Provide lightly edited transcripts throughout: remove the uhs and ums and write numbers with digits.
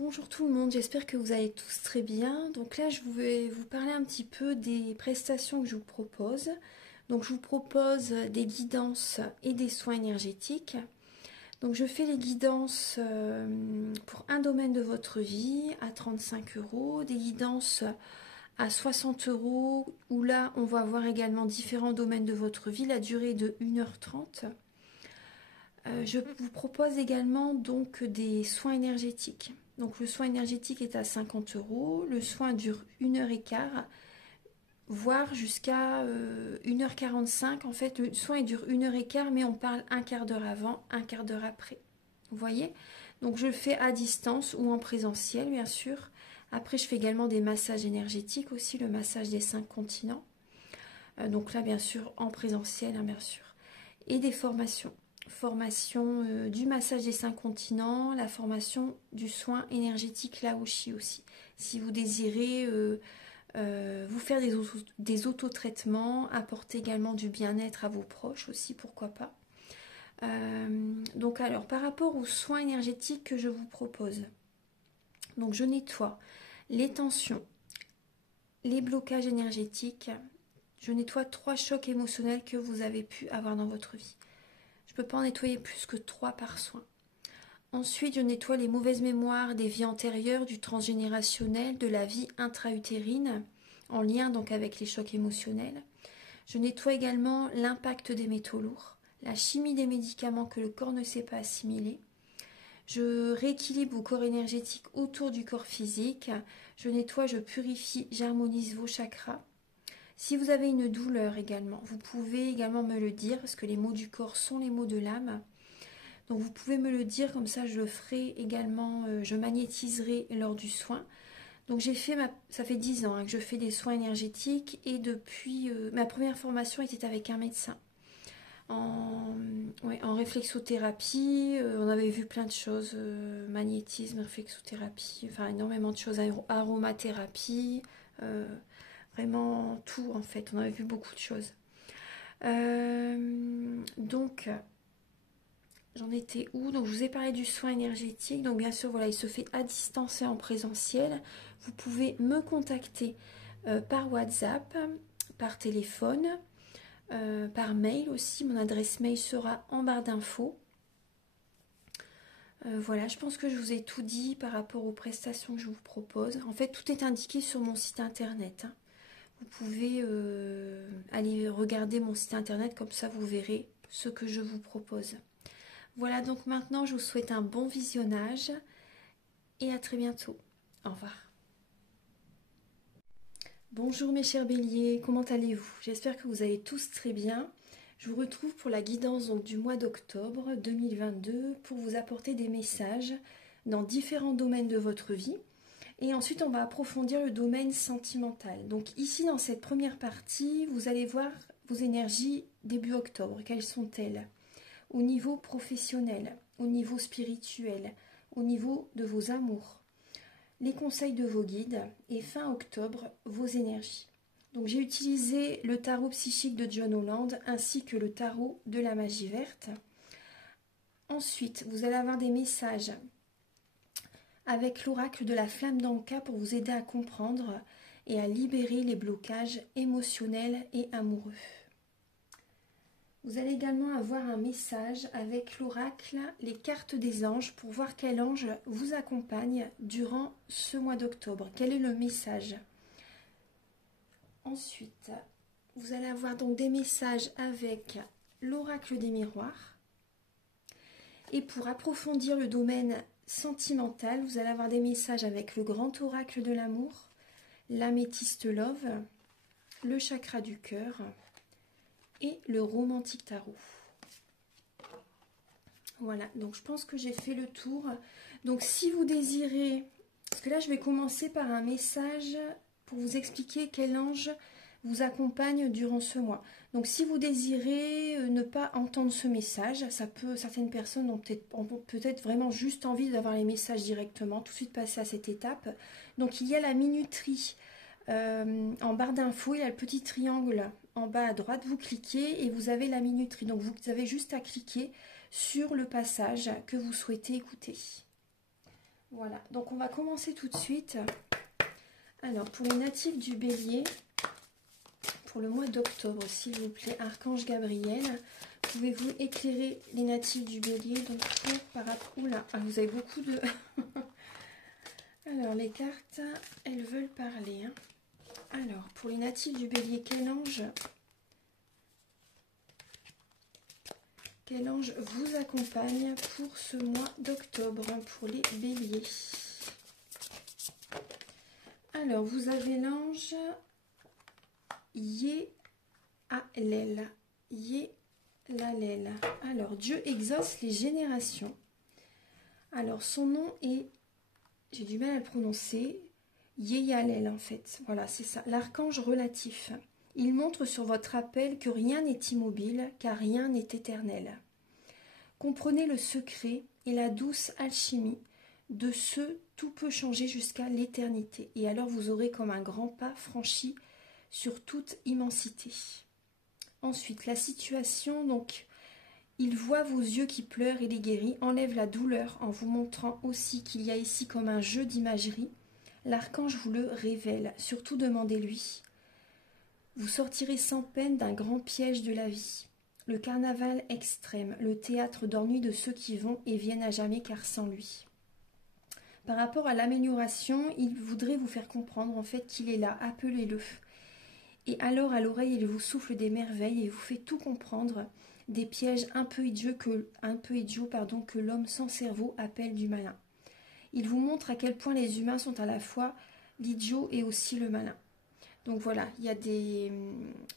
Bonjour tout le monde, j'espère que vous allez tous très bien. Donc là, je vais vous parler un petit peu des prestations que je vous propose. Donc je vous propose des guidances et des soins énergétiques. Donc je fais les guidances pour un domaine de votre vie à 35 euros, des guidances à 60 euros, où là on va voir également différents domaines de votre vie, la durée est de 1h30. Je vous propose également donc des soins énergétiques. Donc le soin énergétique est à 50 euros, le soin dure 1h15, voire jusqu'à 1h45. En fait, le soin il dure 1h15, mais on parle un quart d'heure avant, un quart d'heure après. Vous voyez? Donc je le fais à distance ou en présentiel, bien sûr. Après, je fais également des massages énergétiques aussi, le massage des 5 continents. Donc là, bien sûr, en présentiel, hein, bien sûr. Et des formations. Formation du massage des 5 continents, la formation du soin énergétique Laoshi aussi. Si vous désirez vous faire des autotraitements, apporter également du bien-être à vos proches aussi, pourquoi pas. Donc alors, par rapport aux soins énergétiques que je vous propose, donc je nettoie les tensions, les blocages énergétiques, je nettoie 3 chocs émotionnels que vous avez pu avoir dans votre vie. Je ne peux pas en nettoyer plus que 3 par soin. Ensuite, je nettoie les mauvaises mémoires des vies antérieures, du transgénérationnel, de la vie intra-utérine, en lien donc avec les chocs émotionnels. Je nettoie également l'impact des métaux lourds, la chimie des médicaments que le corps ne sait pas assimiler. Je rééquilibre vos corps énergétiques autour du corps physique. Je nettoie, je purifie, j'harmonise vos chakras. Si vous avez une douleur également, vous pouvez également me le dire, parce que les mots du corps sont les mots de l'âme. Donc vous pouvez me le dire, comme ça je le ferai également, je magnétiserai lors du soin. Donc ça fait 10 ans que je fais des soins énergétiques et depuis ma première formation était avec un médecin. En réflexothérapie, on avait vu plein de choses, magnétisme, réflexothérapie, enfin énormément de choses, aromathérapie, vraiment tout en fait, on avait vu beaucoup de choses. Donc j'en étais où? Donc je vous ai parlé du soin énergétique, donc bien sûr voilà, il se fait à distance et en présentiel. Vous pouvez me contacter par WhatsApp, par téléphone, par mail aussi, mon adresse mail sera en barre d'infos. Voilà, je pense que je vous ai tout dit par rapport aux prestations que je vous propose. En fait, tout est indiqué sur mon site internet, hein. Vous pouvez aller regarder mon site internet, comme ça vous verrez ce que je vous propose. Voilà, donc maintenant je vous souhaite un bon visionnage et à très bientôt. Au revoir. Bonjour mes chers béliers, comment allez-vous? J'espère que vous allez tous très bien. Je vous retrouve pour la guidance donc, du mois d'octobre 2022 pour vous apporter des messages dans différents domaines de votre vie. Et ensuite, on va approfondir le domaine sentimental. Donc ici, dans cette première partie, vous allez voir vos énergies début octobre. Quelles sont-elles? Au niveau professionnel, au niveau spirituel, au niveau de vos amours, les conseils de vos guides et fin octobre, vos énergies. Donc j'ai utilisé le tarot psychique de John Holland ainsi que le tarot de la magie verte. Ensuite, vous allez avoir des messages avec l'oracle de la flamme d'Anka pour vous aider à comprendre et à libérer les blocages émotionnels et amoureux. Vous allez également avoir un message avec l'oracle, les cartes des anges, pour voir quel ange vous accompagne durant ce mois d'octobre. Quel est le message? Ensuite, vous allez avoir donc des messages avec l'oracle des miroirs. Et pour approfondir le domaine sentimental, vous allez avoir des messages avec le grand oracle de l'amour, l'améthyste love, le chakra du cœur et le romantique tarot. Voilà, donc je pense que j'ai fait le tour. Donc si vous désirez, parce que là je vais commencer par un message pour vous expliquer quel ange vous accompagne durant ce mois. Donc si vous désirez ne pas entendre ce message, certaines personnes ont peut-être vraiment juste envie d'avoir les messages directement, tout de suite passer à cette étape. Donc il y a la minuterie en barre d'infos, il y a le petit triangle en bas à droite, vous cliquez et vous avez la minuterie. Donc vous avez juste à cliquer sur le passage que vous souhaitez écouter. Voilà, donc on va commencer tout de suite. Alors, pour les natifs du Bélier, pour le mois d'octobre, s'il vous plaît, Archange Gabriel, pouvez-vous éclairer les natifs du Bélier? Donc, par rapport... Oula, vous avez beaucoup de... Alors, les cartes, elles veulent parler. Hein. Alors, pour les natifs du Bélier, quel ange vous accompagne pour ce mois d'octobre pour les Béliers? Alors, vous avez l'ange Yé-A-Lel. Yé-La-Lel. Alors, Dieu exauce les générations. Alors, son nom est, j'ai du mal à le prononcer, Yé-Ya-Lel en fait. Voilà, c'est ça, l'archange relatif. Il montre sur votre appel que rien n'est immobile, car rien n'est éternel. Comprenez le secret et la douce alchimie de ce tout peut changer jusqu'à l'éternité. Et alors vous aurez comme un grand pas franchi sur toute immensité. Ensuite, la situation, donc, il voit vos yeux qui pleurent et les guérit, enlève la douleur en vous montrant aussi qu'il y a ici comme un jeu d'imagerie. L'archange vous le révèle, surtout demandez-lui. Vous sortirez sans peine d'un grand piège de la vie. Le carnaval extrême, le théâtre d'ennui de ceux qui vont et viennent à jamais car sans lui. Par rapport à l'amélioration, il voudrait vous faire comprendre en fait qu'il est là, appelez-le. Et alors à l'oreille, il vous souffle des merveilles et vous fait tout comprendre, des pièges un peu idiots que l'homme sans cerveau appelle du malin. Il vous montre à quel point les humains sont à la fois l'idiot et aussi le malin. Donc voilà, il y a des...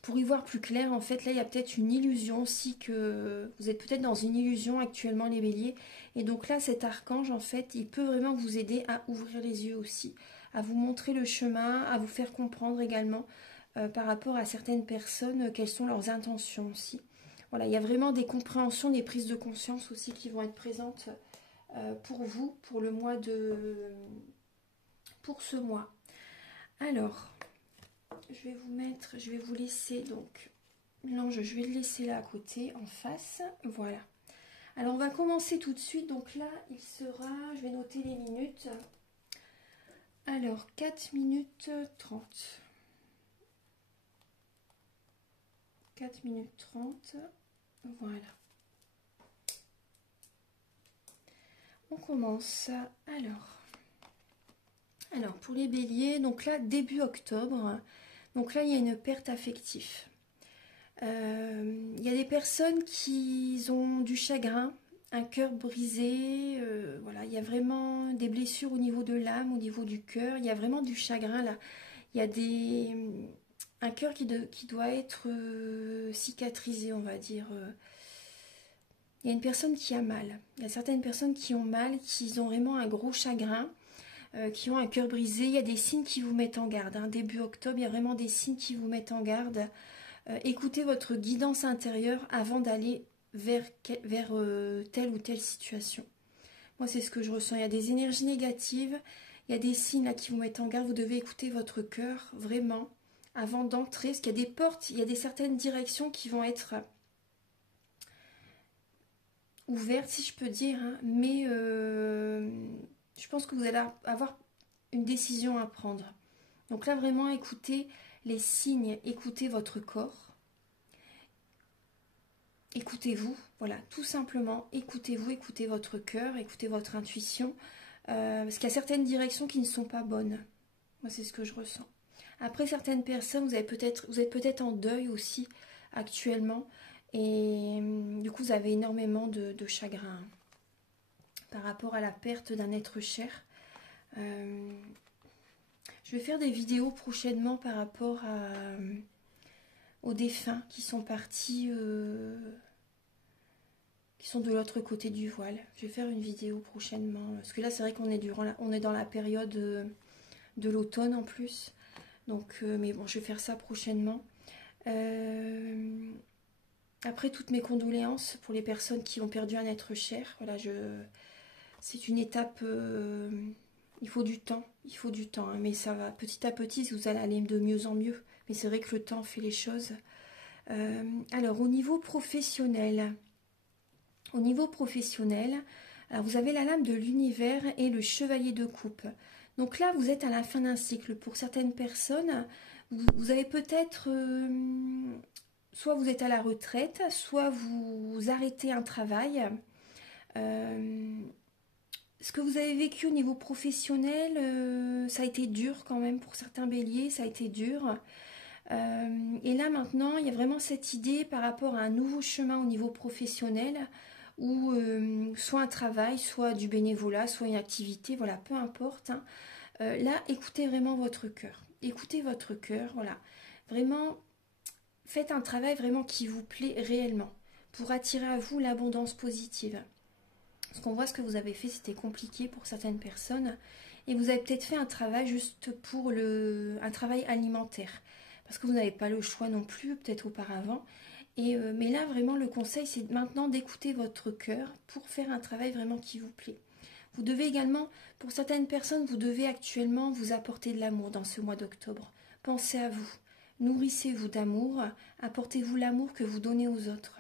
Pour y voir plus clair, en fait, là, il y a peut-être une illusion aussi que... Vous êtes peut-être dans une illusion actuellement, les béliers. Et donc là, cet archange, en fait, il peut vraiment vous aider à ouvrir les yeux aussi, à vous montrer le chemin, à vous faire comprendre également par rapport à certaines personnes, quelles sont leurs intentions aussi. Voilà, il y a vraiment des compréhensions, des prises de conscience aussi qui vont être présentes pour vous, pour le mois de... pour ce mois. Alors... je vais vous laisser donc l'ange, je vais le laisser là à côté, en face, voilà. Alors on va commencer tout de suite, donc là il sera, je vais noter les minutes. Alors 4 minutes 30. 4 minutes 30, voilà. On commence, alors pour les béliers, donc là début octobre, donc là il y a une perte affective. Il y a des personnes qui ont du chagrin, un cœur brisé, voilà, il y a vraiment des blessures au niveau de l'âme, au niveau du cœur, il y a vraiment du chagrin là. Il y a un cœur qui doit être cicatrisé, on va dire. Il y a une personne qui a mal. Il y a certaines personnes qui ont mal, qui ont vraiment un gros chagrin, qui ont un cœur brisé. Il y a des signes qui vous mettent en garde. Hein. Début octobre, il y a vraiment des signes qui vous mettent en garde. Écoutez votre guidance intérieure avant d'aller vers telle ou telle situation. Moi, c'est ce que je ressens. Il y a des énergies négatives, il y a des signes là qui vous mettent en garde. Vous devez écouter votre cœur, vraiment, avant d'entrer. Parce qu'il y a des portes, il y a des certaines directions qui vont être ouvertes, si je peux dire. Hein, mais je pense que vous allez avoir une décision à prendre. Donc là, vraiment, écoutez les signes, écoutez votre corps. Écoutez-vous, voilà, tout simplement, écoutez-vous, écoutez votre cœur, écoutez votre intuition, parce qu'il y a certaines directions qui ne sont pas bonnes. Moi, c'est ce que je ressens. Après, certaines personnes, vous êtes peut-être en deuil aussi actuellement, et du coup, vous avez énormément de chagrin par rapport à la perte d'un être cher. Je vais faire des vidéos prochainement par rapport aux défunts qui sont partis, qui sont de l'autre côté du voile. Je vais faire une vidéo prochainement, parce que là c'est vrai qu'on est on est dans la période de l'automne en plus. Donc, mais bon, je vais faire ça prochainement. Après, toutes mes condoléances pour les personnes qui ont perdu un être cher. Voilà, c'est une étape. Il faut du temps, hein, mais ça va petit à petit, vous allez aller de mieux en mieux. Mais c'est vrai que le temps fait les choses. Alors, au niveau professionnel, Alors vous avez la lame de l'univers et le chevalier de coupe. Donc là, vous êtes à la fin d'un cycle. Pour certaines personnes, vous avez peut-être... soit vous êtes à la retraite, soit vous arrêtez un travail. Ce que vous avez vécu au niveau professionnel, ça a été dur quand même pour certains béliers, ça a été dur. Et là maintenant, il y a vraiment cette idée par rapport à un nouveau chemin au niveau professionnel, ou soit un travail, soit du bénévolat, soit une activité, voilà, peu importe. Hein. Là, écoutez vraiment votre cœur. Écoutez votre cœur, voilà. Vraiment, faites un travail vraiment qui vous plaît réellement, pour attirer à vous l'abondance positive. Parce qu'on voit ce que vous avez fait, c'était compliqué pour certaines personnes. Et vous avez peut-être fait un travail juste pour un travail alimentaire. Parce que vous n'avez pas le choix non plus, peut-être auparavant. Mais là, vraiment, le conseil, c'est maintenant d'écouter votre cœur pour faire un travail vraiment qui vous plaît. Vous devez également, pour certaines personnes, vous devez actuellement vous apporter de l'amour dans ce mois d'octobre. Pensez à vous. Nourrissez-vous d'amour. Apportez-vous l'amour que vous donnez aux autres.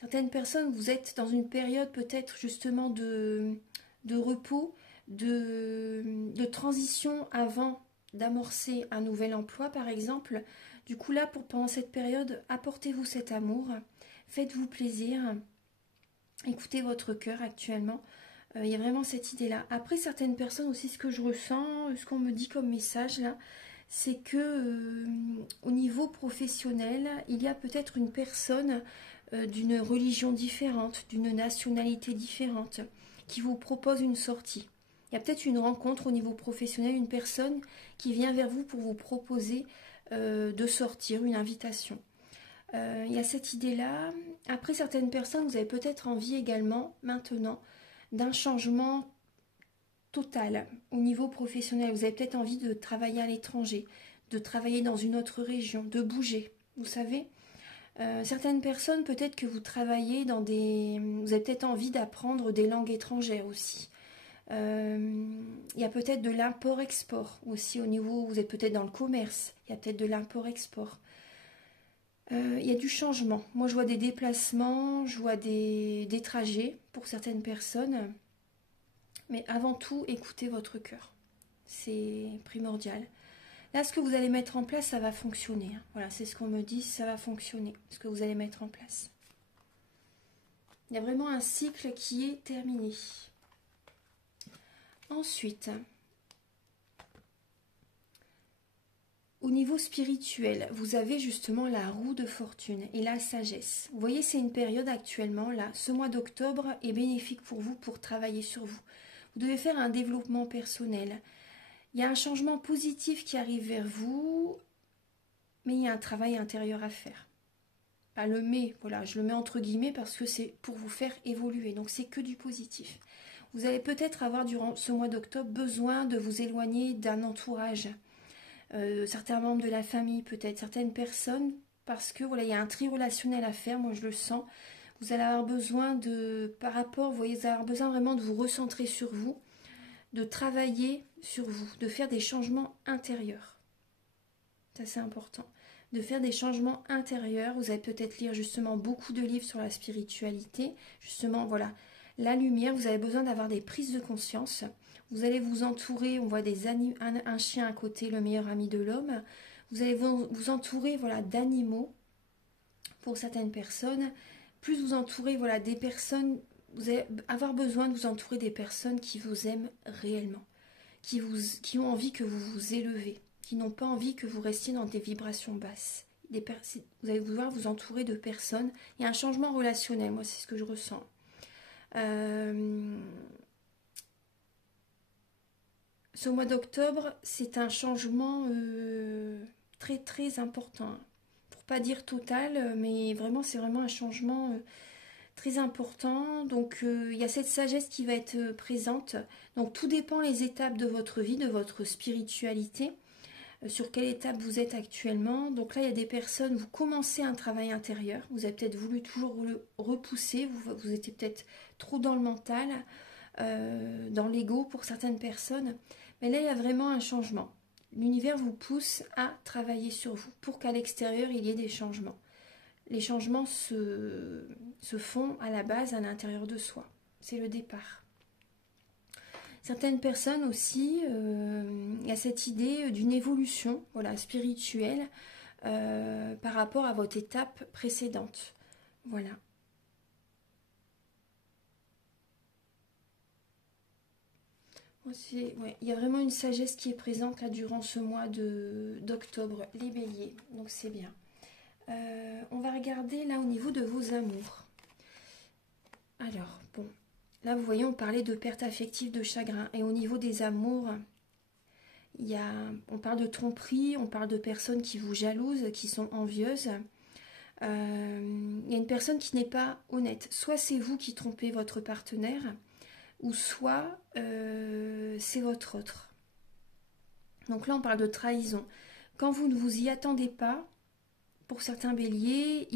Certaines personnes, vous êtes dans une période peut-être justement de repos, de transition avant d'amorcer un nouvel emploi par exemple. Du coup là, pendant cette période, apportez-vous cet amour, faites-vous plaisir, écoutez votre cœur actuellement. Il y a vraiment cette idée-là. Après, certaines personnes aussi, ce que je ressens, ce qu'on me dit comme message là, c'est que au niveau professionnel, il y a peut-être une personne d'une religion différente, d'une nationalité différente, qui vous propose une sortie. Il y a peut-être une rencontre au niveau professionnel, une personne qui vient vers vous pour vous proposer de sortir, une invitation. Il y a cette idée-là. Après, certaines personnes, vous avez peut-être envie également, maintenant, d'un changement total au niveau professionnel. Vous avez peut-être envie de travailler à l'étranger, de travailler dans une autre région, de bouger, vous savez. Certaines personnes, peut-être que vous travaillez dans des... Vous avez peut-être envie d'apprendre des langues étrangères aussi. Il y a peut-être de l'import-export aussi au niveau... Vous êtes peut-être dans le commerce. Il y a peut-être de l'import-export. Il y a du changement. Moi, je vois des déplacements, je vois des trajets pour certaines personnes. Mais avant tout, écoutez votre cœur. C'est primordial. Là, ce que vous allez mettre en place, ça va fonctionner. Voilà, c'est ce qu'on me dit, ça va fonctionner, ce que vous allez mettre en place. Il y a vraiment un cycle qui est terminé. Ensuite, au niveau spirituel, vous avez justement la roue de fortune et la sagesse. Vous voyez, c'est une période actuellement, là, ce mois d'octobre est bénéfique pour vous pour travailler sur vous. Vous devez faire un développement personnel. Il y a un changement positif qui arrive vers vous, mais il y a un travail intérieur à faire. Pas le mais, voilà, je le mets entre guillemets parce que c'est pour vous faire évoluer, donc c'est que du positif. Vous allez peut-être avoir durant ce mois d'octobre besoin de vous éloigner d'un entourage, certains membres de la famille peut-être, certaines personnes, parce que voilà, il y a un tri relationnel à faire, moi je le sens. Vous allez avoir besoin par rapport, vous voyez, vous allez avoir besoin vraiment de vous recentrer sur vous, de travailler sur vous, de faire des changements intérieurs. Ça c'est important. De faire des changements intérieurs. Vous allez peut-être lire justement beaucoup de livres sur la spiritualité. Justement, voilà, la lumière. Vous avez besoin d'avoir des prises de conscience. Vous allez vous entourer, on voit un chien à côté, le meilleur ami de l'homme. Vous allez vous entourer, voilà, d'animaux pour certaines personnes. Plus vous entourez, voilà, des personnes... Vous allez avoir besoin de vous entourer des personnes qui vous aiment réellement, qui ont envie que vous vous élevez, qui n'ont pas envie que vous restiez dans des vibrations basses. Vous allez vouloir vous entourer de personnes. Il y a un changement relationnel, moi c'est ce que je ressens. Ce mois d'octobre, c'est un changement très très important. Pour pas dire total, mais vraiment c'est vraiment un changement... très important, donc il y a cette sagesse qui va être présente. Donc tout dépend les étapes de votre vie, de votre spiritualité, sur quelle étape vous êtes actuellement. Donc là il y a des personnes, vous commencez un travail intérieur, vous avez peut-être voulu toujours le repousser, vous étiez peut-être trop dans le mental, dans l'ego pour certaines personnes, mais là il y a vraiment un changement. L'univers vous pousse à travailler sur vous pour qu'à l'extérieur il y ait des changements. Les changements se font à la base à l'intérieur de soi. C'est le départ. Certaines personnes aussi, il y a cette idée d'une évolution, voilà, spirituelle par rapport à votre étape précédente. Voilà. Ouais, il y a vraiment une sagesse qui est présente là durant ce mois d'octobre, les béliers, donc c'est bien. On va regarder là au niveau de vos amours. Alors, bon, là vous voyez, on parlait de perte affective, de chagrin, et au niveau des amours, on parle de tromperie, on parle de personnes qui vous jalousent, qui sont envieuses. Il y a une personne qui n'est pas honnête. Soit c'est vous qui trompez votre partenaire, ou soit c'est votre autre. Donc là, on parle de trahison. Quand vous ne vous y attendez pas, pour certains béliers,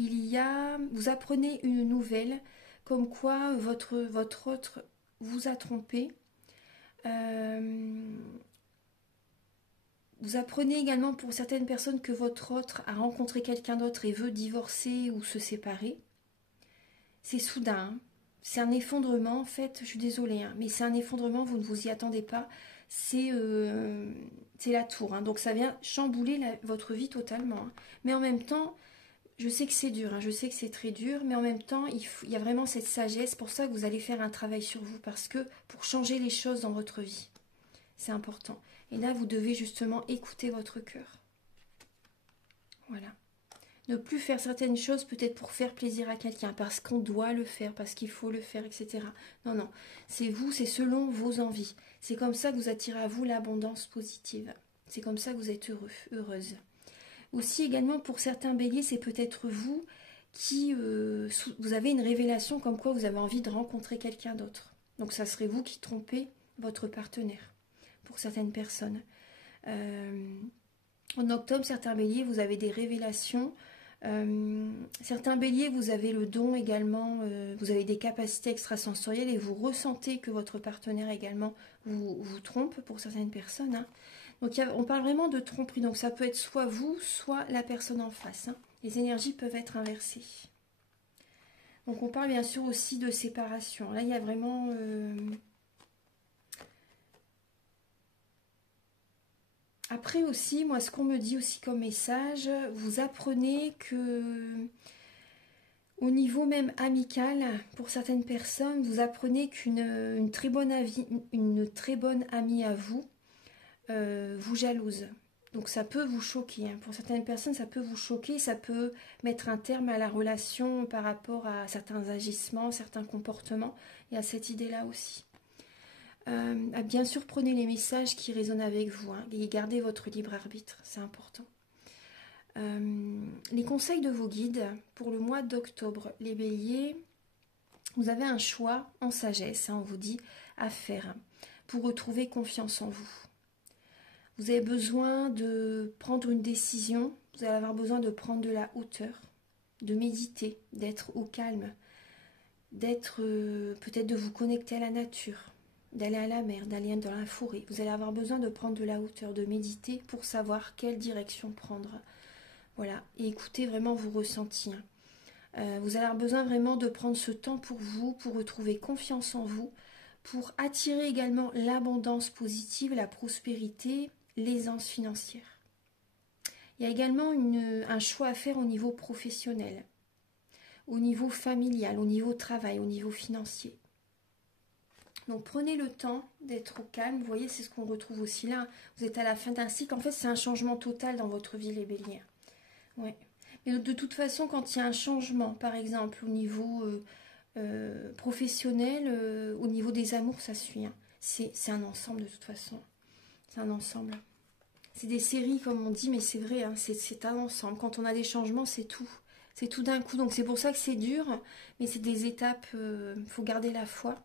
vous apprenez une nouvelle, comme quoi votre autre vous a trompé. Vous apprenez également pour certaines personnes que votre autre a rencontré quelqu'un d'autre et veut divorcer ou se séparer. C'est soudain, hein. C'est un effondrement en fait, je suis désolée, hein, mais c'est un effondrement, vous ne vous y attendez pas. C'est la tour, hein, donc ça vient chambouler votre vie totalement. Hein. Mais en même temps, je sais que c'est dur, hein, je sais que c'est très dur, mais en même temps, il y a vraiment cette sagesse, pour ça que vous allez faire un travail sur vous, parce que pour changer les choses dans votre vie, c'est important. Et là, vous devez justement écouter votre cœur. Voilà. Ne plus faire certaines choses peut-être pour faire plaisir à quelqu'un, parce qu'on doit le faire, parce qu'il faut le faire, etc. Non, non. C'est vous, c'est selon vos envies. C'est comme ça que vous attirez à vous l'abondance positive. C'est comme ça que vous êtes heureux, heureuse. Aussi également pour certains béliers, c'est peut-être vous qui vous avez une révélation comme quoi vous avez envie de rencontrer quelqu'un d'autre. Donc ça serait vous qui trompez votre partenaire pour certaines personnes. En octobre, certains béliers, vous avez des révélations. Certains béliers, vous avez le don également, vous avez des capacités extrasensorielles et vous ressentez que votre partenaire également vous trompe pour certaines personnes. Hein. Donc on parle vraiment de tromperie, donc ça peut être soit vous, soit la personne en face. Hein. Les énergies peuvent être inversées. Donc on parle bien sûr aussi de séparation. Là, il y a vraiment... Après aussi, moi, ce qu'on me dit aussi comme message, vous apprenez que au niveau même amical, pour certaines personnes, vous apprenez qu'une très bonne amie à vous vous jalouse. Donc ça peut vous choquer. Hein. Pour certaines personnes, ça peut vous choquer, ça peut mettre un terme à la relation par rapport à certains agissements, certains comportements. Il y a cette idée-là aussi. Bien sûr, prenez les messages qui résonnent avec vous hein, et gardez votre libre arbitre, c'est important. Les conseils de vos guides pour le mois d'octobre, les béliers, vous avez un choix en sagesse, hein, on vous dit, à faire pour retrouver confiance en vous. Vous avez besoin de prendre une décision, vous allez avoir besoin de prendre de la hauteur, de méditer, d'être au calme, d'être peut-être de vous connecter à la nature, d'aller à la mer, d'aller dans la forêt. Vous allez avoir besoin de prendre de la hauteur, de méditer pour savoir quelle direction prendre. Voilà, et écoutez vraiment vos ressentis. Vous allez avoir besoin vraiment de prendre ce temps pour vous, pour retrouver confiance en vous, pour attirer également l'abondance positive, la prospérité, l'aisance financière. Il y a également un choix à faire au niveau professionnel, au niveau familial, au niveau travail, au niveau financier. Donc prenez le temps d'être au calme. Vous voyez, c'est ce qu'on retrouve aussi là. Vous êtes à la fin d'un cycle. En fait, c'est un changement total dans votre vie, les béliers. Ouais. Mais de toute façon, quand il y a un changement, par exemple, au niveau professionnel, au niveau des amours, ça suit. Hein. C'est un ensemble de toute façon. C'est un ensemble. C'est des séries, comme on dit, mais c'est vrai, hein, c'est un ensemble. Quand on a des changements, c'est tout. C'est tout d'un coup. Donc c'est pour ça que c'est dur, mais c'est des étapes, faut garder la foi.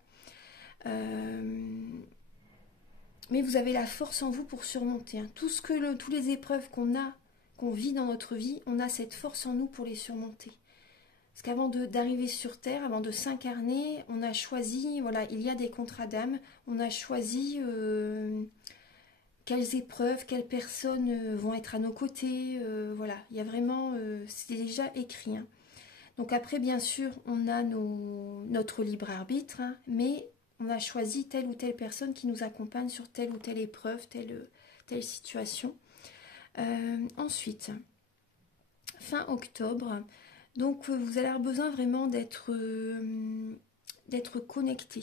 Mais vous avez la force en vous pour surmonter. Hein. Toutes les épreuves qu'on vit dans notre vie, on a cette force en nous pour les surmonter. Parce qu'avant d'arriver sur Terre, avant de s'incarner, on a choisi, voilà, il y a des contrats d'âme, on a choisi quelles épreuves, quelles personnes vont être à nos côtés, voilà, il y a vraiment, c'est déjà écrit. Hein. Donc après, bien sûr, on a notre libre arbitre, hein, mais On a choisi telle ou telle personne qui nous accompagne sur telle ou telle épreuve, telle situation. Ensuite, fin octobre, donc vous allez avoir besoin vraiment d'être connecté.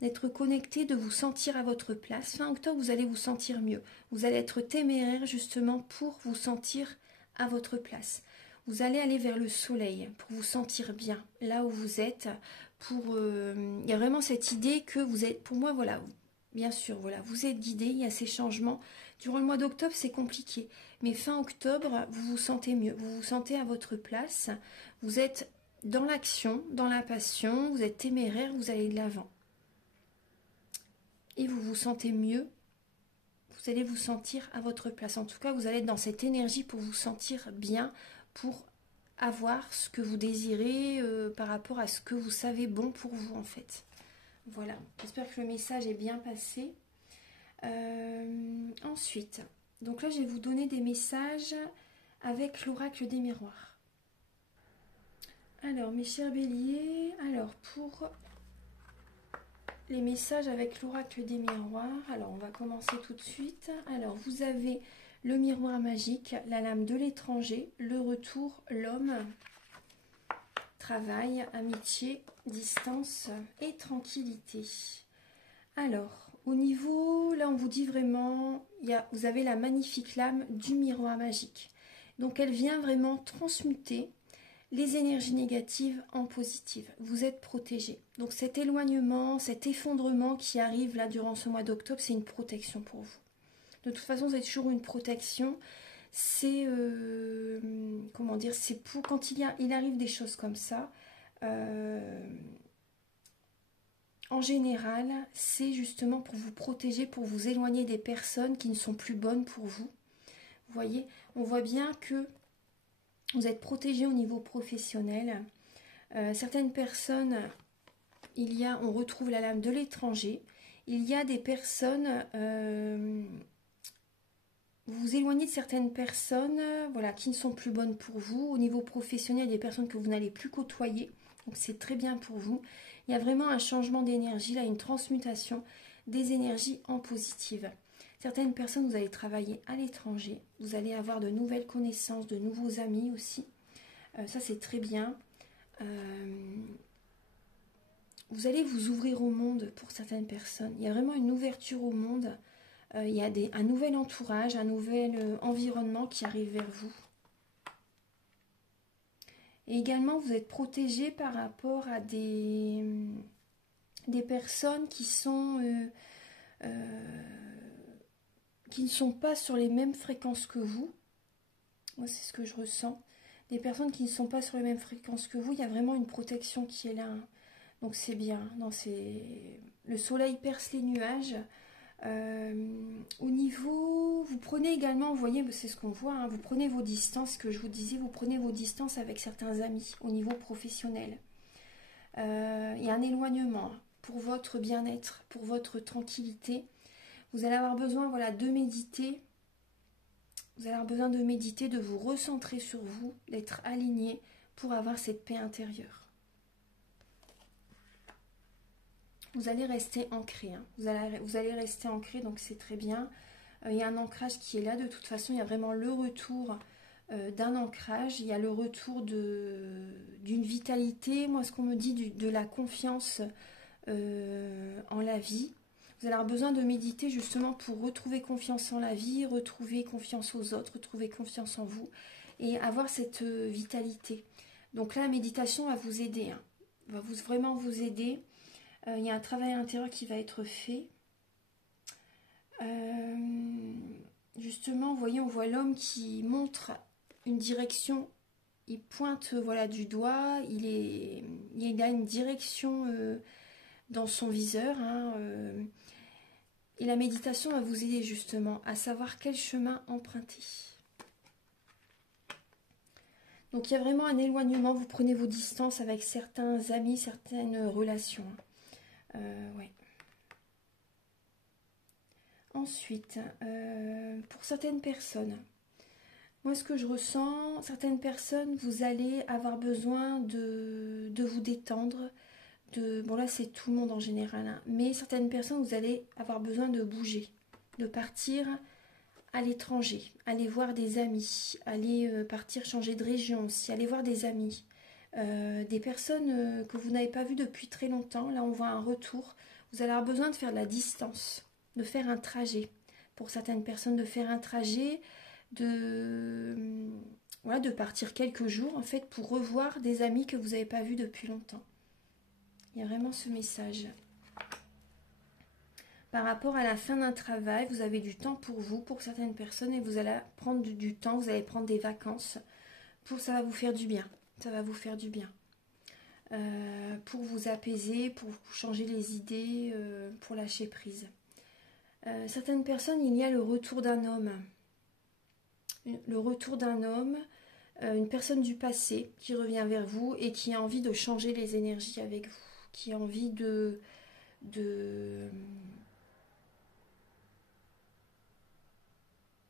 D'être connecté, de vous sentir à votre place. Fin octobre, vous allez vous sentir mieux. Vous allez être téméraire justement pour vous sentir à votre place. Vous allez aller vers le soleil pour vous sentir bien, là où vous êtes. Il y a vraiment cette idée que vous êtes, pour moi, voilà, bien sûr, voilà, vous êtes guidé, il y a ces changements. Durant le mois d'octobre, c'est compliqué. Mais fin octobre, vous vous sentez mieux, vous vous sentez à votre place. Vous êtes dans l'action, dans la passion, vous êtes téméraire, vous allez de l'avant. Et vous vous sentez mieux, vous allez vous sentir à votre place. En tout cas, vous allez être dans cette énergie pour vous sentir bien, pour avoir ce que vous désirez par rapport à ce que vous savez bon pour vous en fait. Voilà, j'espère que le message est bien passé. Ensuite, donc là je vais vous donner des messages avec l'oracle des miroirs. Alors mes chers béliers, alors pour les messages avec l'oracle des miroirs, alors on va commencer tout de suite. Alors vous avez le miroir magique, la lame de l'étranger, le retour, l'homme, travail, amitié, distance et tranquillité. Alors, au niveau, là on vous dit vraiment, vous avez la magnifique lame du miroir magique. Donc elle vient vraiment transmuter les énergies négatives en positives. Vous êtes protégé. Donc cet éloignement, cet effondrement qui arrive là durant ce mois d'octobre, c'est une protection pour vous. De toute façon, c'est toujours une protection. C'est, comment dire, c'est pour quand il arrive des choses comme ça. En général, c'est justement pour vous protéger, pour vous éloigner des personnes qui ne sont plus bonnes pour vous. Vous voyez, on voit bien que vous êtes protégé au niveau professionnel. Certaines personnes, on retrouve la lame de l'étranger. Il y a des personnes, vous vous éloignez de certaines personnes voilà, qui ne sont plus bonnes pour vous. Au niveau professionnel, il y a des personnes que vous n'allez plus côtoyer. Donc c'est très bien pour vous. Il y a vraiment un changement d'énergie, là, une transmutation des énergies en positive. Certaines personnes, vous allez travailler à l'étranger. Vous allez avoir de nouvelles connaissances, de nouveaux amis aussi. Ça, c'est très bien. Vous allez vous ouvrir au monde pour certaines personnes. Il y a vraiment une ouverture au monde. Il y a un nouvel entourage, un nouvel environnement qui arrive vers vous. Et également, vous êtes protégé par rapport à des personnes qui ne sont pas sur les mêmes fréquences que vous. Moi, c'est ce que je ressens. Des personnes qui ne sont pas sur les mêmes fréquences que vous, il y a vraiment une protection qui est là. Donc c'est bien. Le soleil perce les nuages. Au niveau, vous prenez également, vous voyez, c'est ce qu'on voit, hein, vous prenez vos distances, ce que je vous disais, vous prenez vos distances avec certains amis au niveau professionnel. Il y a un éloignement pour votre bien-être, pour votre tranquillité. Vous allez avoir besoin, voilà, de méditer. Vous allez avoir besoin de méditer, de vous recentrer sur vous, d'être aligné pour avoir cette paix intérieure. Vous allez rester ancré, hein. Vous allez rester ancré, donc c'est très bien. Il y a un ancrage qui est là, de toute façon, il y a vraiment le retour d'un ancrage, il y a le retour d'une vitalité, moi ce qu'on me dit, de la confiance en la vie. Vous allez avoir besoin de méditer justement pour retrouver confiance en la vie, retrouver confiance aux autres, retrouver confiance en vous et avoir cette vitalité. Donc là, la méditation va vous aider, hein. Va vraiment vous aider. Il y a un travail intérieur qui va être fait. Justement, vous voyez, on voit l'homme qui montre une direction. Il pointe, voilà, du doigt. Il a une direction dans son viseur. Hein, et la méditation va vous aider justement à savoir quel chemin emprunter. Donc il y a vraiment un éloignement. Vous prenez vos distances avec certains amis, certaines relations. Ouais. Ensuite, pour certaines personnes, moi ce que je ressens, certaines personnes, vous allez avoir besoin de vous détendre, bon là c'est tout le monde en général, hein, mais certaines personnes, vous allez avoir besoin de bouger, de partir à l'étranger, aller voir des amis, aller partir changer de région aussi, aller voir des amis, des personnes que vous n'avez pas vues depuis très longtemps. Là on voit un retour, vous allez avoir besoin de faire de la distance, de faire un trajet. Pour certaines personnes, de faire un trajet, voilà, de partir quelques jours en fait pour revoir des amis que vous n'avez pas vus depuis longtemps. Il y a vraiment ce message. Par rapport à la fin d'un travail, vous avez du temps pour vous, pour certaines personnes, et vous allez prendre du temps, vous allez prendre des vacances, ça va vous faire du bien. Ça va vous faire du bien. Pour vous apaiser, pour vous changer les idées, pour lâcher prise. Certaines personnes, il y a le retour d'un homme. Le retour d'un homme, une personne du passé qui revient vers vous et qui a envie de changer les énergies avec vous, qui a envie de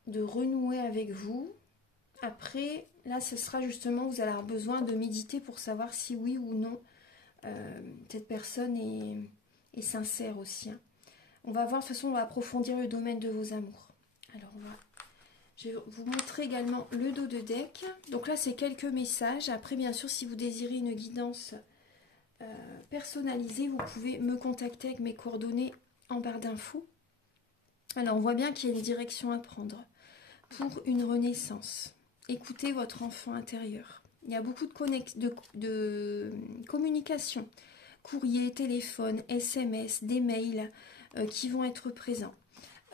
renouer avec vous. Après, là, ce sera justement, vous allez avoir besoin de méditer pour savoir si oui ou non cette personne est sincère aussi. Hein. On va voir, de toute façon, on va approfondir le domaine de vos amours. Alors, je vais vous montrer également le dos de deck. Donc là, c'est quelques messages. Après, bien sûr, si vous désirez une guidance personnalisée, vous pouvez me contacter avec mes coordonnées en barre d'infos. Alors, on voit bien qu'il y a une direction à prendre pour une renaissance. Écoutez votre enfant intérieur. Il y a beaucoup de communication, courrier, téléphone, SMS, des mails qui vont être présents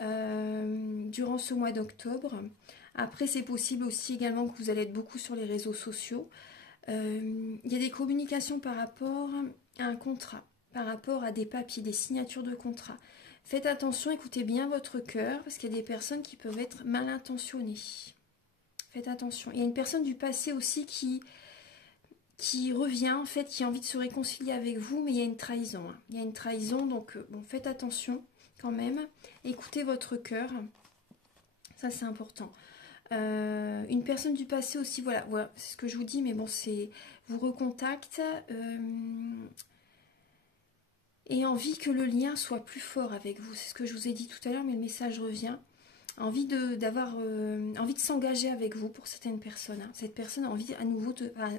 durant ce mois d'octobre. Après, c'est possible aussi également que vous allez être beaucoup sur les réseaux sociaux. Il y a des communications par rapport à un contrat, par rapport à des papiers, des signatures de contrat. Faites attention, écoutez bien votre cœur, parce qu'il y a des personnes qui peuvent être mal intentionnées. Faites attention. Il y a une personne du passé aussi qui revient, en fait, qui a envie de se réconcilier avec vous, mais il y a une trahison. Hein. Il y a une trahison, donc bon, faites attention quand même. Écoutez votre cœur. Ça, c'est important. Une personne du passé aussi, voilà, c'est ce que je vous dis, mais bon, c'est vous recontacte et envie que le lien soit plus fort avec vous. C'est ce que je vous ai dit tout à l'heure, mais le message revient. Envie de s'engager avec vous pour certaines personnes. Hein. Cette personne a envie à nouveau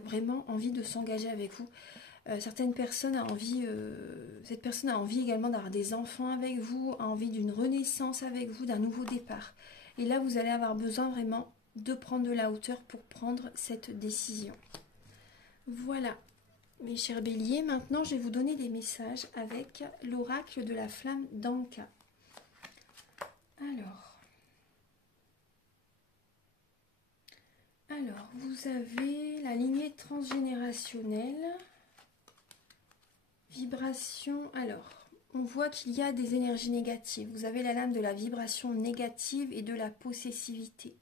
vraiment envie de s'engager avec vous. Certaines personnes cette personne a envie également d'avoir des enfants avec vous, a envie d'une renaissance avec vous, d'un nouveau départ. Et là, vous allez avoir besoin vraiment de prendre de la hauteur pour prendre cette décision. Voilà, mes chers béliers. Maintenant, je vais vous donner des messages avec l'oracle de la flamme d'Anka. Alors, vous avez la lignée transgénérationnelle. Vibration. Alors, on voit qu'il y a des énergies négatives. Vous avez la lame de la vibration négative et de la possessivité.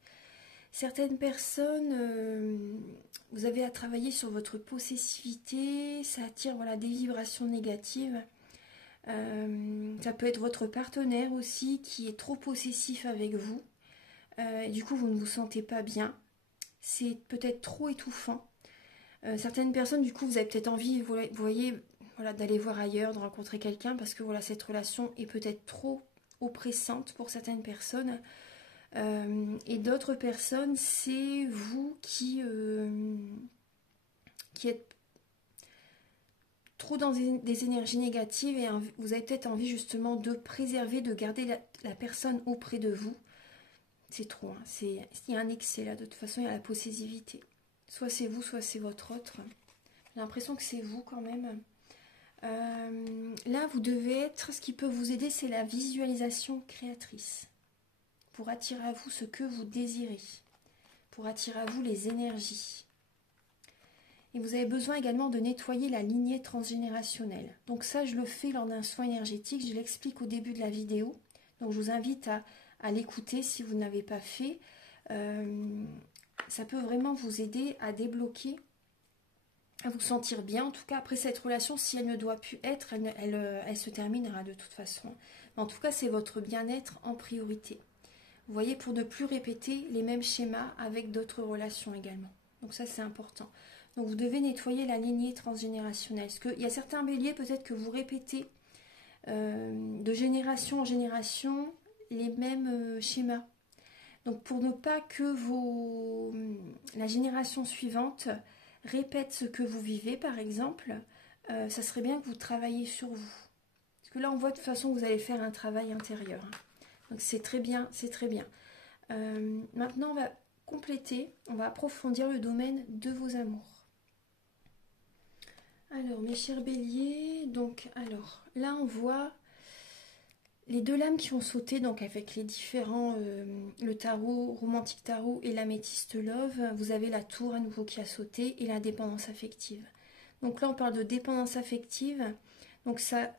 Certaines personnes, vous avez à travailler sur votre possessivité. Ça attire des vibrations négatives. Ça peut être votre partenaire aussi qui est trop possessif avec vous. Et du coup, vous ne vous sentez pas bien. C'est peut-être trop étouffant. Certaines personnes, du coup, vous avez peut-être envie, vous voyez, d'aller voir ailleurs, de rencontrer quelqu'un, parce que cette relation est peut-être trop oppressante pour certaines personnes. Et d'autres personnes, c'est vous qui êtes trop dans des énergies négatives et vous avez peut-être envie justement de préserver, de garder la personne auprès de vous. C'est trop, hein. Il y a un excès là, de toute façon il y a la possessivité. Soit c'est vous, soit c'est votre autre. J'ai l'impression que c'est vous quand même. Là vous devez être, ce qui peut vous aider, c'est la visualisation créatrice. Pour attirer à vous ce que vous désirez. Pour attirer à vous les énergies. Et vous avez besoin également de nettoyer la lignée transgénérationnelle. Donc ça, je le fais lors d'un soin énergétique. Je l'explique au début de la vidéo. Donc je vous invite à l'écouter si vous n'avez pas fait. Ça peut vraiment vous aider à débloquer, à vous sentir bien. En tout cas, après cette relation, si elle ne doit plus être, elle se terminera de toute façon. Mais en tout cas, c'est votre bien-être en priorité. Vous voyez, pour ne plus répéter les mêmes schémas avec d'autres relations également. Donc ça, c'est important. Donc vous devez nettoyer la lignée transgénérationnelle. Parce qu'il y a certains béliers, peut-être que vous répétez de génération en génération les mêmes schémas. Donc pour ne pas que la génération suivante répète ce que vous vivez, par exemple, ça serait bien que vous travailliez sur vous. Parce que là, on voit de toute façon que vous allez faire un travail intérieur. Donc c'est très bien, c'est très bien. Maintenant, on va compléter, on va approfondir le domaine de vos amours. Alors, mes chers béliers, donc, alors, là, on voit les deux lames qui ont sauté, donc avec les différents, le tarot, romantique tarot et l'améthyste love. Vous avez la tour à nouveau qui a sauté et la dépendance affective. Donc là, on parle de dépendance affective. Donc ça,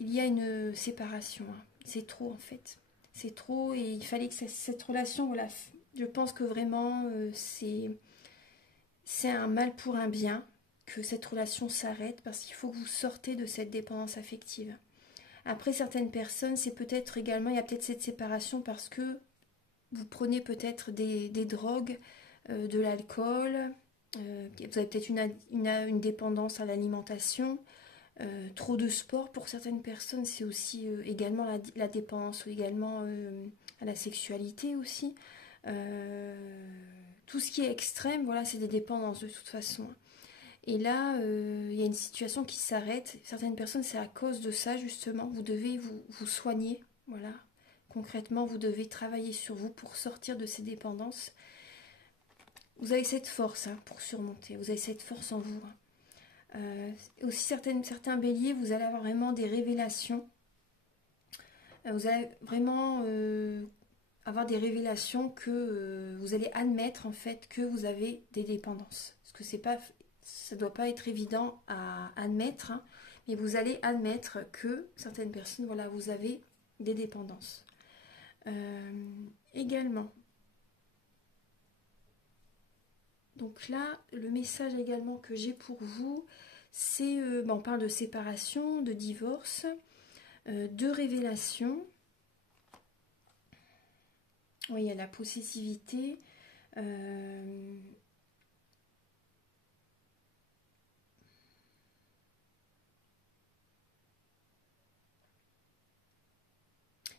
il y a une séparation. Hein. C'est trop, en fait. C'est trop et il fallait que cette relation, voilà, je pense que vraiment, c'est un mal pour un bien, que cette relation s'arrête parce qu'il faut que vous sortez de cette dépendance affective. Après, certaines personnes, c'est peut-être également, il y a peut-être cette séparation parce que vous prenez peut-être des drogues, de l'alcool, vous avez peut-être une dépendance à l'alimentation, trop de sport. Pour certaines personnes, c'est aussi également la dépendance ou également à la sexualité aussi. Tout ce qui est extrême, voilà, c'est des dépendances de toute façon. Et là, il y a une situation qui s'arrête. Certaines personnes, c'est à cause de ça, justement. Vous devez vous soigner. Voilà. Concrètement, vous devez travailler sur vous pour sortir de ces dépendances. Vous avez cette force hein, pour surmonter. Vous avez cette force en vous. Aussi, certains béliers, vous allez avoir vraiment des révélations. Vous allez vraiment avoir des révélations que vous allez admettre, en fait, que vous avez des dépendances. Parce que c'est pas... Ça ne doit pas être évident à admettre, hein, mais vous allez admettre que certaines personnes, voilà, vous avez des dépendances. Également. Donc là, le message également que j'ai pour vous, c'est, on parle de séparation, de divorce, de révélation. Oui, il y a la possessivité.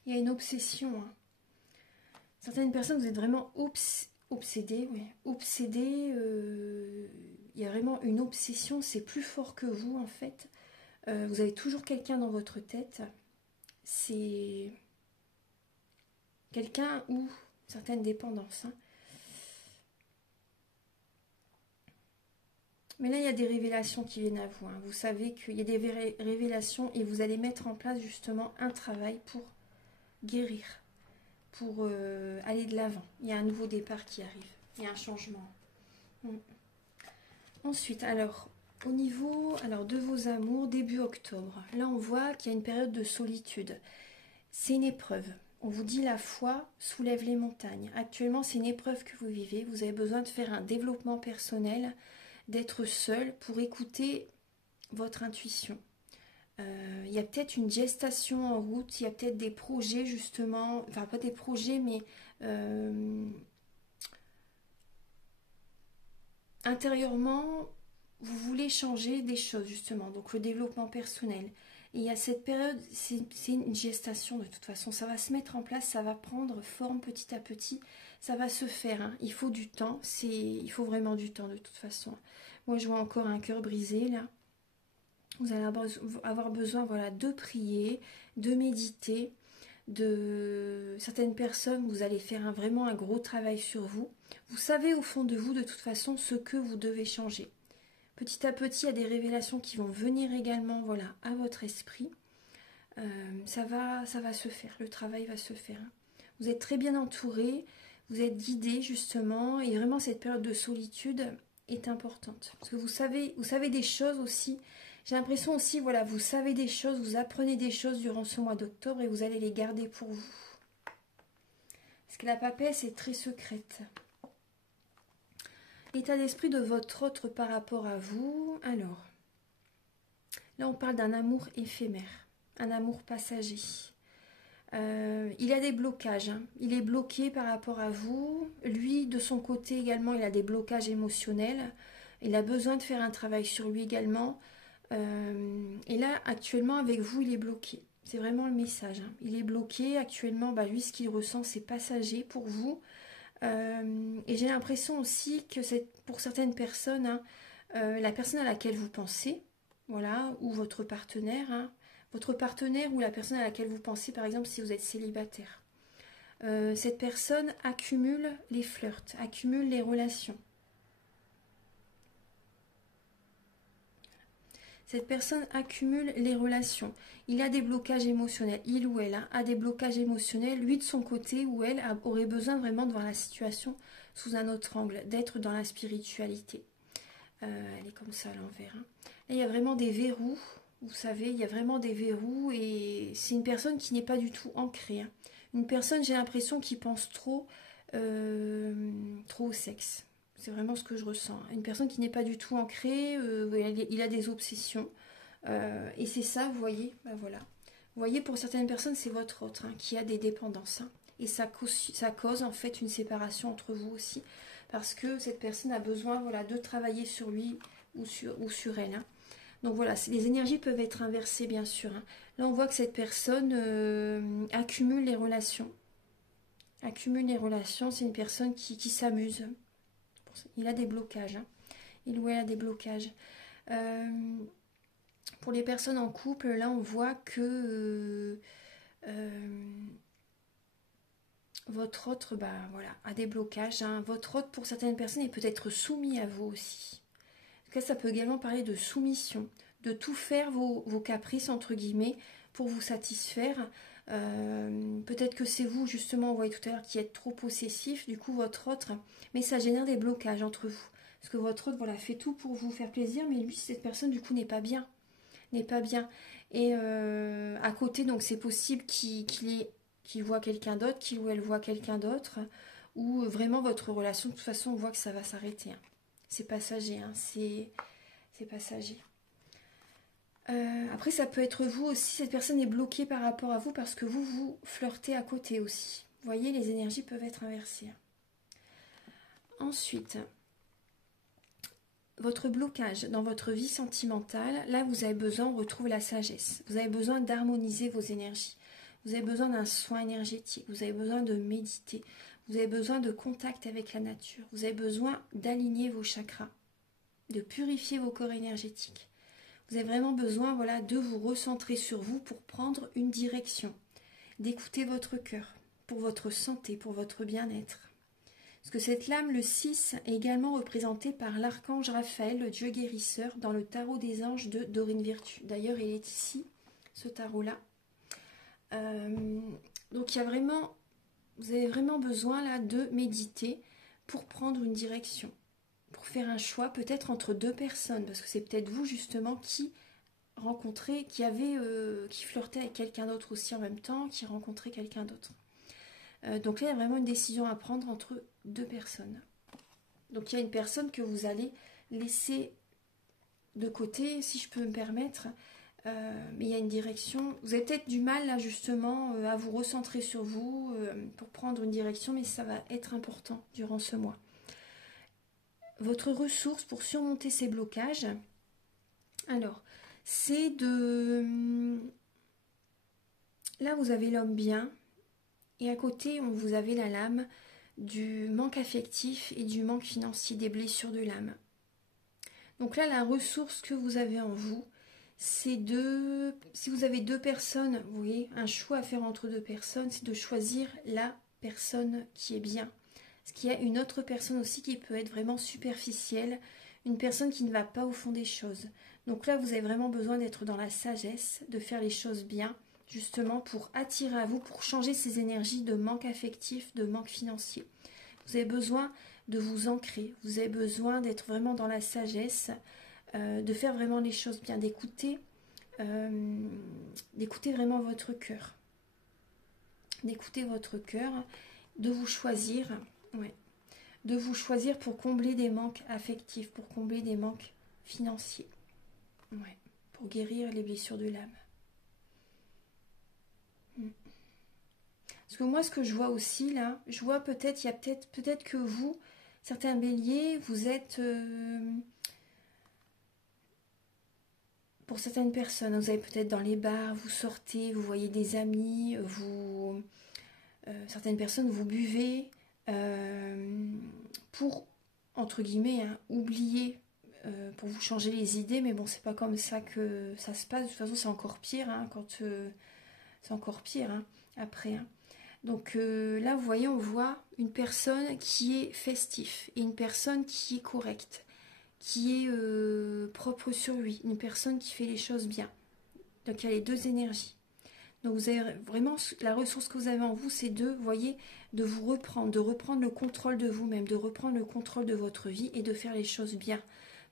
Il y a une obsession. Hein. Certaines personnes, vous êtes vraiment obsédées. Oui. Obsédées, il y a vraiment une obsession. C'est plus fort que vous, en fait. Vous avez toujours quelqu'un dans votre tête. C'est quelqu'un ou certaines dépendances. Hein. Mais là, il y a des révélations qui viennent à vous. Hein. Vous savez qu'il y a des révélations et vous allez mettre en place justement un travail pour guérir, pour aller de l'avant. Il y a un nouveau départ qui arrive. Il y a un changement. Ensuite, alors, au niveau de vos amours, début octobre, là, on voit qu'il y a une période de solitude. C'est une épreuve. On vous dit la foi soulève les montagnes. Actuellement, c'est une épreuve que vous vivez. Vous avez besoin de faire un développement personnel, d'être seul pour écouter votre intuition. Il y a peut-être une gestation en route, il y a peut-être des projets justement, enfin pas des projets mais intérieurement vous voulez changer des choses justement, donc le développement personnel. Et il y a cette période, c'est une gestation de toute façon, ça va se mettre en place, ça va prendre forme petit à petit, ça va se faire, hein. Il faut du temps, il faut vraiment du temps de toute façon. Moi je vois encore un cœur brisé là. Vous allez avoir besoin voilà, de prier, de méditer, de certaines personnes, vous allez faire vraiment un gros travail sur vous. Vous savez au fond de vous de toute façon ce que vous devez changer. Petit à petit, il y a des révélations qui vont venir également voilà, à votre esprit. Ça va se faire, le travail va se faire. Vous êtes très bien entouré, vous êtes guidé justement, et vraiment cette période de solitude est importante. Parce que vous savez des choses aussi. J'ai l'impression aussi, voilà, vous savez des choses, vous apprenez des choses durant ce mois d'octobre et vous allez les garder pour vous. Parce que la papesse est très secrète. L'état d'esprit de votre autre par rapport à vous. Alors, là on parle d'un amour éphémère, un amour passager. Il a des blocages, hein. Il est bloqué par rapport à vous. Lui, de son côté également, il a des blocages émotionnels. Il a besoin de faire un travail sur lui également. Et là, actuellement, avec vous, il est bloqué. C'est vraiment le message, hein. Il est bloqué actuellement. Bah, lui, ce qu'il ressent, c'est passager pour vous. Et j'ai l'impression aussi que pour certaines personnes, hein, la personne à laquelle vous pensez, voilà, ou votre partenaire, hein, ou la personne à laquelle vous pensez, par exemple, si vous êtes célibataire. Cette personne accumule les flirts, accumule les relations. Cette personne accumule les relations. Il a des blocages émotionnels. Il ou elle, hein, a des blocages émotionnels. Lui, de son côté, ou elle aurait besoin vraiment de voir la situation sous un autre angle, d'être dans la spiritualité. Elle est comme ça à l'envers, hein. Là, il y a vraiment des verrous. Vous savez, il y a vraiment des verrous. Et c'est une personne qui n'est pas du tout ancrée, hein. Une personne, j'ai l'impression, qui pense trop au sexe. C'est vraiment ce que je ressens. Une personne qui n'est pas du tout ancrée, il a des obsessions. Et c'est ça, vous voyez, ben voilà. Vous voyez, pour certaines personnes, c'est votre autre, hein, qui a des dépendances, hein. Et ça cause en fait une séparation entre vous aussi. Parce que cette personne a besoin, voilà, de travailler sur lui ou sur elle, hein. Donc voilà, les énergies peuvent être inversées, bien sûr, hein. Là, on voit que cette personne accumule les relations. Accumule les relations, c'est une personne qui s'amuse. Il a des blocages, hein. Il ou elle a des blocages. Pour les personnes en couple, là on voit que votre autre voilà, a des blocages, hein. Votre autre, pour certaines personnes, est peut-être soumis à vous aussi. En tout cas, ça peut également parler de soumission, de tout faire vos caprices, entre guillemets, pour vous satisfaire. Peut-être que c'est vous, justement, on voyait tout à l'heure, qui êtes trop possessif, du coup, votre autre, mais ça génère des blocages entre vous. Parce que votre autre, voilà, fait tout pour vous faire plaisir, mais lui, cette personne, du coup, n'est pas bien. N'est pas bien. Et à côté, donc, c'est possible qu'il voit quelqu'un d'autre, qu'il ou elle voit quelqu'un d'autre, ou vraiment votre relation, de toute façon, on voit que ça va s'arrêter, hein. C'est passager, hein, c'est passager. Après, ça peut être vous aussi, cette personne est bloquée par rapport à vous parce que vous flirtez à côté aussi. Vous voyez, les énergies peuvent être inversées. Ensuite, votre blocage dans votre vie sentimentale, là vous avez besoin, on retrouve la sagesse. Vous avez besoin d'harmoniser vos énergies. Vous avez besoin d'un soin énergétique, vous avez besoin de méditer, vous avez besoin de contact avec la nature, vous avez besoin d'aligner vos chakras, de purifier vos corps énergétiques. Vous avez vraiment besoin, voilà, de vous recentrer sur vous pour prendre une direction, d'écouter votre cœur, pour votre santé, pour votre bien-être. Parce que cette lame, le 6, est également représentée par l'archange Raphaël, le dieu guérisseur, dans le tarot des anges de Dorine Virtue. D'ailleurs, il est ici, ce tarot-là. Donc, vous avez vraiment besoin là de méditer pour prendre une direction, pour faire un choix peut-être entre deux personnes, parce que c'est peut-être vous justement qui flirtait avec quelqu'un d'autre aussi en même temps, qui rencontrait quelqu'un d'autre. Donc là, il y a vraiment une décision à prendre entre deux personnes. Donc il y a une personne que vous allez laisser de côté, si je peux me permettre, mais il y a une direction. Vous avez peut-être du mal là justement à vous recentrer sur vous pour prendre une direction, mais ça va être important durant ce mois. Votre ressource pour surmonter ces blocages, alors, c'est de... Là, vous avez l'homme bien, et à côté, vous avez la lame du manque affectif et du manque financier, des blessures de l'âme. Donc là, la ressource que vous avez en vous, c'est de... Si vous avez deux personnes, vous voyez, un choix à faire entre deux personnes, c'est de choisir la personne qui est bien. Parce qu'il y a une autre personne aussi qui peut être vraiment superficielle, une personne qui ne va pas au fond des choses. Donc là, vous avez vraiment besoin d'être dans la sagesse, de faire les choses bien, justement pour attirer à vous, pour changer ces énergies de manque affectif, de manque financier. Vous avez besoin de vous ancrer, vous avez besoin d'être vraiment dans la sagesse, de faire vraiment les choses bien, d'écouter vraiment votre cœur. D'écouter votre cœur, de vous choisir, ouais, de vous choisir pour combler des manques affectifs, pour combler des manques financiers, ouais, pour guérir les blessures de l'âme. Parce que moi, ce que je vois aussi là, je vois peut-être que vous, certains béliers, vous êtes Pour certaines personnes, vous allez peut-être dans les bars, vous sortez, vous voyez des amis, certaines personnes, vous buvez pour, entre guillemets, hein, oublier, pour vous changer les idées, mais bon, c'est pas comme ça que ça se passe. De toute façon, c'est encore pire, hein, c'est encore pire, hein, après. Hein. Donc là, vous voyez, on voit une personne qui est festif et une personne qui est correcte, qui est propre sur lui, une personne qui fait les choses bien. Donc il y a les deux énergies. Donc vous avez vraiment la ressource que vous avez en vous, c'est vous voyez, de vous reprendre, de reprendre le contrôle de vous-même, de reprendre le contrôle de votre vie et de faire les choses bien.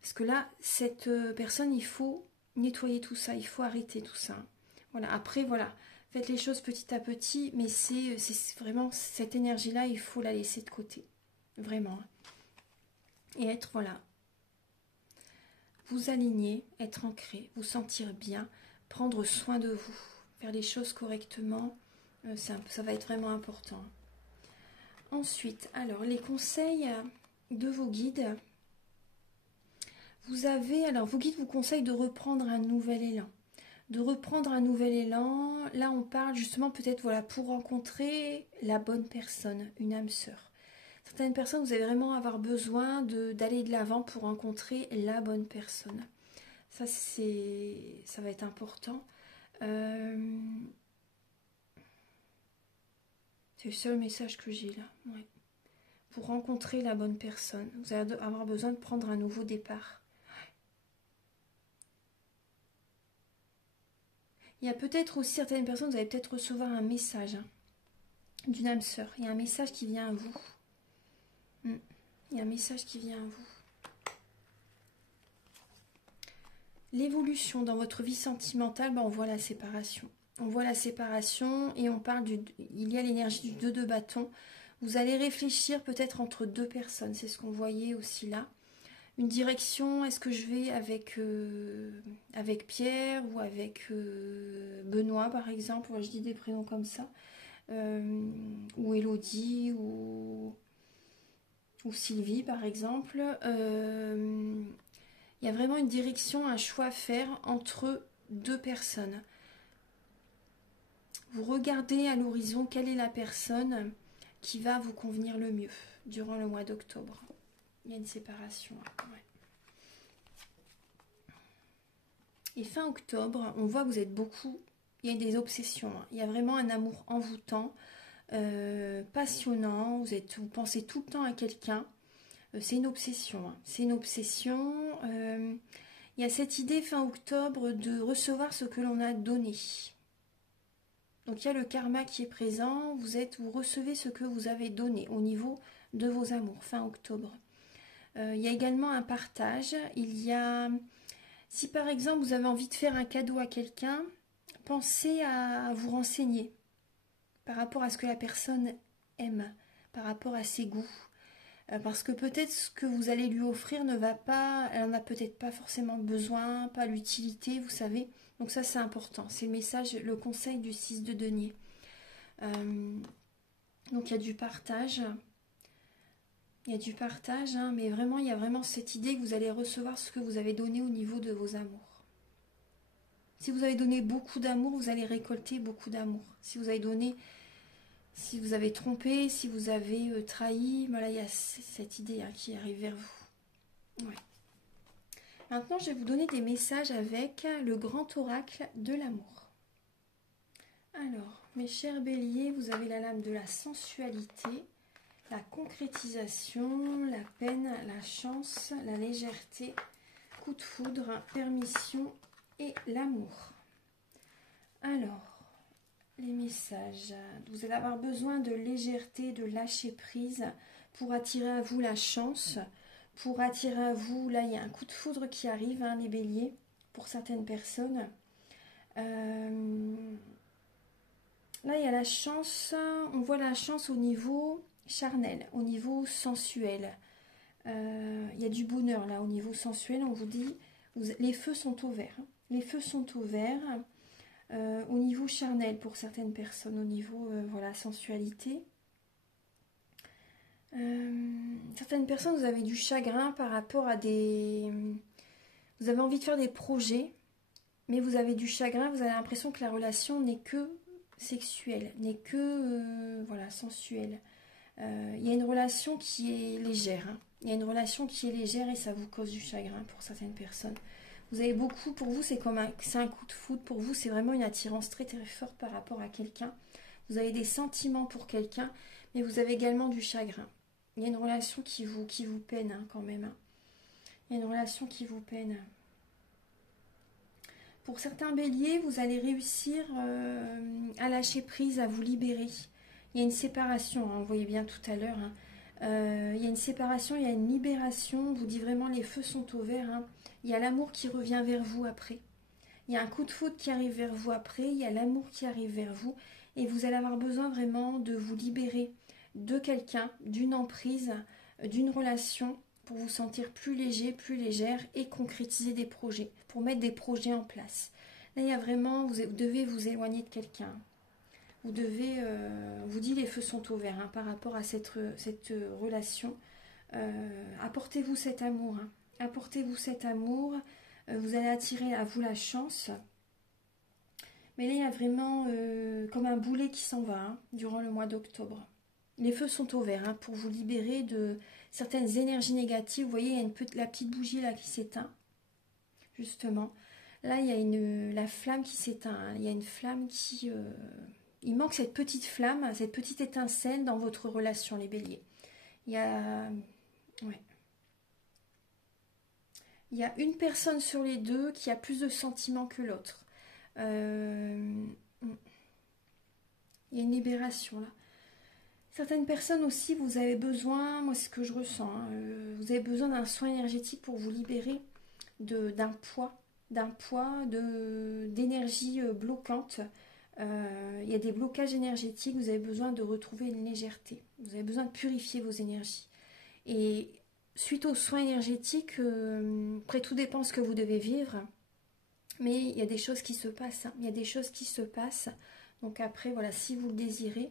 Parce que là, cette personne, il faut nettoyer tout ça, il faut arrêter tout ça. Voilà. Après, voilà, faites les choses petit à petit, mais c'est vraiment cette énergie-là, il faut la laisser de côté, vraiment. Et être, voilà, vous aligner, être ancré, vous sentir bien, prendre soin de vous, faire les choses correctement, ça va être vraiment important. Ensuite, alors les conseils de vos guides. Vos guides vous conseillent de reprendre un nouvel élan. De reprendre un nouvel élan. Là, on parle justement peut-être voilà pour rencontrer la bonne personne, une âme sœur. Certaines personnes, vous allez vraiment avoir besoin d'aller de l'avant pour rencontrer la bonne personne. Ça va être important. C'est le seul message que j'ai là. Ouais. Pour rencontrer la bonne personne, vous allez avoir besoin de prendre un nouveau départ. Il y a peut-être aussi certaines personnes, vous allez peut-être recevoir un message d'une âme sœur. Il y a un message qui vient à vous. Il y a un message qui vient à vous. L'évolution dans votre vie sentimentale, on voit la séparation. On voit la séparation et on parle il y a l'énergie du 2 de bâton. Vous allez réfléchir peut-être entre deux personnes. C'est ce qu'on voyait aussi là. Une direction, est-ce que je vais avec Pierre ou avec Benoît par exemple, je dis des prénoms comme ça, ou Elodie ou Sylvie par exemple. Il y a vraiment une direction, un choix à faire entre deux personnes. Vous regardez à l'horizon quelle est la personne qui va vous convenir le mieux durant le mois d'octobre. Il y a une séparation. Ouais. Et fin octobre, on voit que vous êtes beaucoup, il y a des obsessions. Il y a vraiment un amour envoûtant, passionnant. Vous pensez tout le temps à quelqu'un. C'est une obsession. C'est une obsession. Il y a cette idée fin octobre de recevoir ce que l'on a donné. Donc il y a le karma qui est présent. Vous recevez ce que vous avez donné au niveau de vos amours fin octobre. Il y a également un partage. Si par exemple vous avez envie de faire un cadeau à quelqu'un, pensez à vous renseigner par rapport à ce que la personne aime, par rapport à ses goûts. Parce que peut-être ce que vous allez lui offrir elle n'en a peut-être pas forcément besoin, pas l'utilité, vous savez. Donc ça c'est important, c'est le message, le conseil du 6 de denier. Donc il y a du partage. Il y a du partage, hein, mais vraiment, il y a vraiment cette idée que vous allez recevoir ce que vous avez donné au niveau de vos amours. Si vous avez donné beaucoup d'amour, vous allez récolter beaucoup d'amour. Si vous avez trompé, si vous avez trahi, voilà, il y a cette idée qui arrive vers vous. Ouais. Maintenant, je vais vous donner des messages avec le grand oracle de l'amour. Alors, mes chers béliers, vous avez la lame de la sensualité, la concrétisation, la peine, la chance, la légèreté, coup de foudre, permission et l'amour. Alors, les messages. Vous allez avoir besoin de légèreté, de lâcher prise pour attirer à vous la chance, pour attirer à vous, là il y a un coup de foudre qui arrive, hein, les béliers, pour certaines personnes. Là il y a la chance, on voit la chance au niveau charnel, au niveau sensuel. Il y a du bonheur là au niveau sensuel, on vous dit, les feux sont au vert. Les feux sont au vert. Au niveau charnel pour certaines personnes, au niveau voilà, sensualité. Certaines personnes, vous avez du chagrin par rapport à vous avez envie de faire des projets, mais vous avez du chagrin, vous avez l'impression que la relation n'est que sexuelle, n'est que voilà, sensuelle. Il y a une relation qui est légère, hein. Il y a une relation qui est légère et ça vous cause du chagrin pour certaines personnes. Vous avez beaucoup, pour vous, c'est un coup de foudre. Pour vous, c'est vraiment une attirance très très forte par rapport à quelqu'un. Vous avez des sentiments pour quelqu'un, mais vous avez également du chagrin. Il y a une relation qui vous peine hein, quand même. Hein. Il y a une relation qui vous peine. Pour certains béliers, vous allez réussir à lâcher prise, à vous libérer. Il y a une séparation, hein, vous voyez bien tout à l'heure. Hein. Il y a une séparation, il y a une libération. On vous dit vraiment les feux sont au vert. Hein. Il y a l'amour qui revient vers vous après. Il y a un coup de foudre qui arrive vers vous après. Il y a l'amour qui arrive vers vous. Et vous allez avoir besoin vraiment de vous libérer de quelqu'un, d'une emprise, d'une relation, pour vous sentir plus léger, plus légère et concrétiser des projets, pour mettre des projets en place. Là, il y a vraiment, vous devez vous éloigner de quelqu'un. Vous devez, vous dit les feux sont au vert hein, par rapport à cette relation. Apportez-vous cet amour. Hein. Apportez-vous cet amour. Vous allez attirer à vous la chance. Mais là, il y a vraiment comme un boulet qui s'en va hein, durant le mois d'octobre. Les feux sont au vert hein, pour vous libérer de certaines énergies négatives. Vous voyez, il y a la petite bougie là qui s'éteint. Justement. Là, il y a la flamme qui s'éteint. Hein. Il y a une flamme qui... il manque cette petite flamme, cette petite étincelle dans votre relation, les béliers. Il y a... Ouais. Il y a une personne sur les deux qui a plus de sentiments que l'autre. Il y a une libération là. Certaines personnes aussi, vous avez besoin, moi c'est ce que je ressens, hein, vous avez besoin d'un soin énergétique pour vous libérer d'un poids, d'énergie bloquante. Il y a des blocages énergétiques, vous avez besoin de retrouver une légèreté. Vous avez besoin de purifier vos énergies. Et suite aux soins énergétiques, après tout dépend ce que vous devez vivre, mais il y a des choses qui se passent. Hein. Il y a des choses qui se passent. Donc après, voilà, si vous le désirez,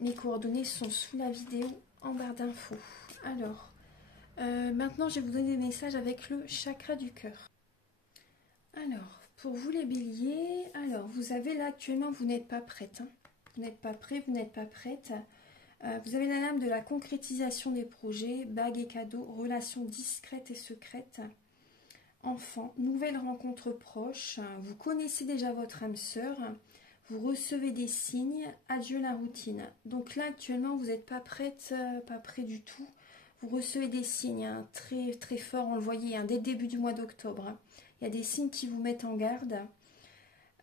mes coordonnées sont sous la vidéo en barre d'infos. Alors, maintenant, je vais vous donner des messages avec le chakra du cœur. Alors, pour vous les béliers, alors vous avez là actuellement, vous n'êtes pas prête. Hein. Vous n'êtes pas prêt, vous n'êtes pas prête. Vous avez la lame de la concrétisation des projets, bagues et cadeaux, relations discrètes et secrètes. Enfant, nouvelle rencontre proche, vous connaissez déjà votre âme sœur, vous recevez des signes, adieu la routine. Donc là actuellement vous n'êtes pas prête, pas prêt du tout. Vous recevez des signes hein, très très forts, on le voyait hein, dès le début du mois d'octobre. Hein. Il y a des signes qui vous mettent en garde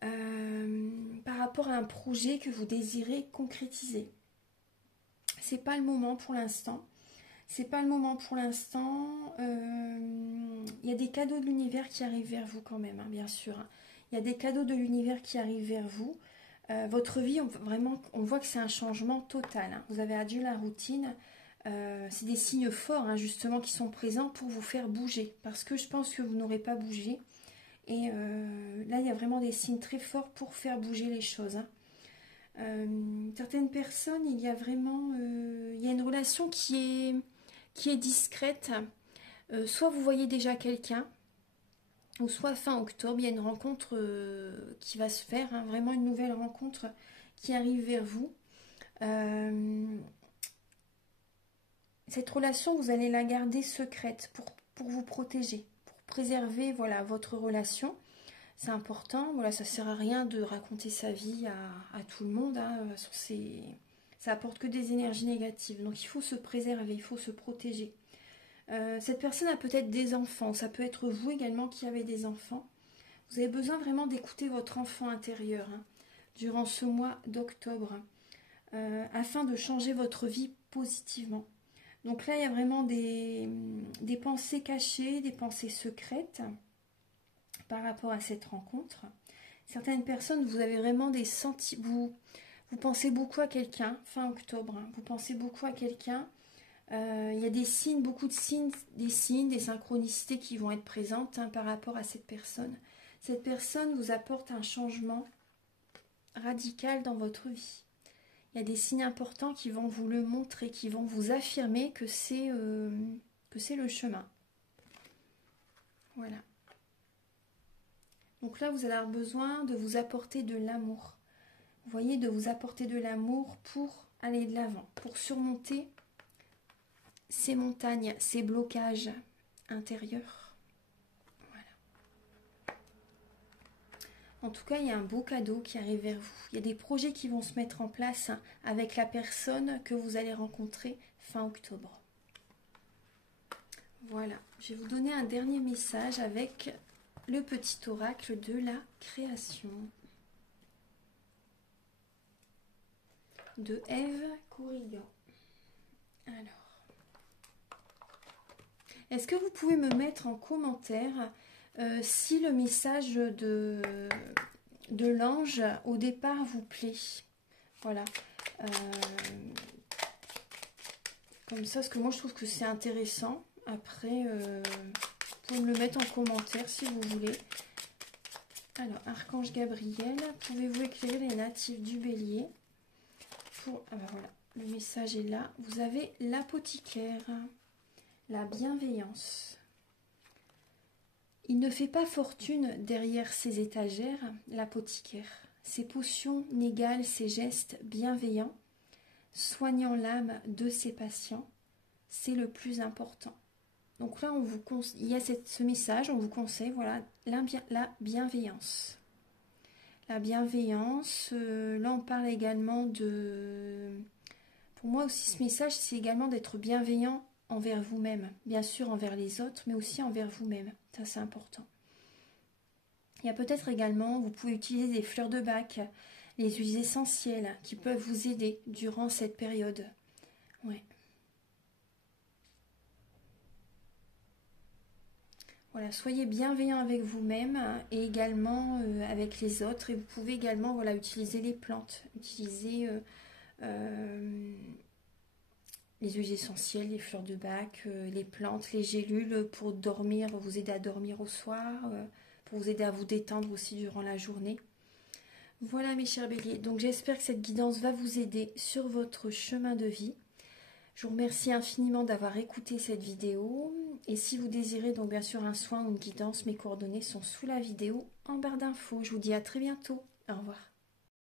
par rapport à un projet que vous désirez concrétiser. C'est pas le moment pour l'instant. C'est pas le moment pour l'instant. Il y a des cadeaux de l'univers qui arrivent vers vous quand même, hein, bien sûr. Il y a des cadeaux de l'univers qui arrivent vers vous. Votre vie, vraiment, on voit que c'est un changement total. Hein. Vous avez adieu la routine. C'est des signes forts, hein, justement, qui sont présents pour vous faire bouger. Parce que je pense que vous n'aurez pas bougé. Et là, il y a vraiment des signes très forts pour faire bouger les choses. Hein. Certaines personnes, il y a vraiment... il y a une relation qui est discrète. Soit vous voyez déjà quelqu'un, ou soit fin octobre, il y a une rencontre qui va se faire, hein, vraiment une nouvelle rencontre qui arrive vers vous. Cette relation, vous allez la garder secrète pour vous protéger, pour préserver voilà, votre relation. C'est important, voilà, ça ne sert à rien de raconter sa vie à tout le monde. Hein, ça apporte que des énergies négatives. Donc il faut se préserver, il faut se protéger. Cette personne a peut-être des enfants, ça peut être vous également qui avez des enfants. Vous avez besoin vraiment d'écouter votre enfant intérieur hein, durant ce mois d'octobre afin de changer votre vie positivement. Donc là, il y a vraiment des pensées cachées, des pensées secrètes par rapport à cette rencontre. Certaines personnes, vous avez vraiment des sentiments, vous pensez beaucoup à quelqu'un, fin octobre, hein, vous pensez beaucoup à quelqu'un. Il y a des signes, beaucoup de signes, des synchronicités qui vont être présentes hein, par rapport à cette personne. Cette personne vous apporte un changement radical dans votre vie. Il y a des signes importants qui vont vous le montrer, qui vont vous affirmer que c'est le chemin. Voilà. Donc là, vous allez avoir besoin de vous apporter de l'amour. Vous voyez, de vous apporter de l'amour pour aller de l'avant, pour surmonter ces montagnes, ces blocages intérieurs. Voilà. En tout cas, il y a un beau cadeau qui arrive vers vous. Il y a des projets qui vont se mettre en place avec la personne que vous allez rencontrer fin octobre. Voilà, je vais vous donner un dernier message avec le petit oracle de la création de Eve Corrigan. Alors, est-ce que vous pouvez me mettre en commentaire si le message de l'ange au départ vous plaît? Voilà. Comme ça, parce que moi je trouve que c'est intéressant. Après, vous pouvez me le mettre en commentaire si vous voulez. Alors, Archange Gabriel, pouvez-vous éclairer les natifs du Bélier pour... Ah ben voilà, le message est là. Vous avez l'apothicaire, la bienveillance. Il ne fait pas fortune derrière ses étagères, l'apothicaire. Ses potions n'égalent ses gestes bienveillants, soignant l'âme de ses patients. C'est le plus important. Donc là, il y a ce message, on vous conseille, voilà, la bienveillance. La bienveillance, là on parle également de... Pour moi aussi, ce message, c'est également d'être bienveillant envers vous-même. Bien sûr envers les autres, mais aussi envers vous-même. Ça, c'est important. Il y a peut-être également, vous pouvez utiliser des fleurs de bac, les huiles essentielles qui peuvent vous aider durant cette période. Ouais. Voilà, soyez bienveillant avec vous-même et également avec les autres. Et vous pouvez également voilà, utiliser les plantes, utiliser les huiles essentielles, les fleurs de bac, les plantes, les gélules pour dormir, vous aider à dormir au soir, pour vous aider à vous détendre aussi durant la journée. Voilà mes chers béliers, donc j'espère que cette guidance va vous aider sur votre chemin de vie. Je vous remercie infiniment d'avoir écouté cette vidéo. Et si vous désirez donc bien sûr un soin ou une guidance, mes coordonnées sont sous la vidéo en barre d'infos. Je vous dis à très bientôt. Au revoir.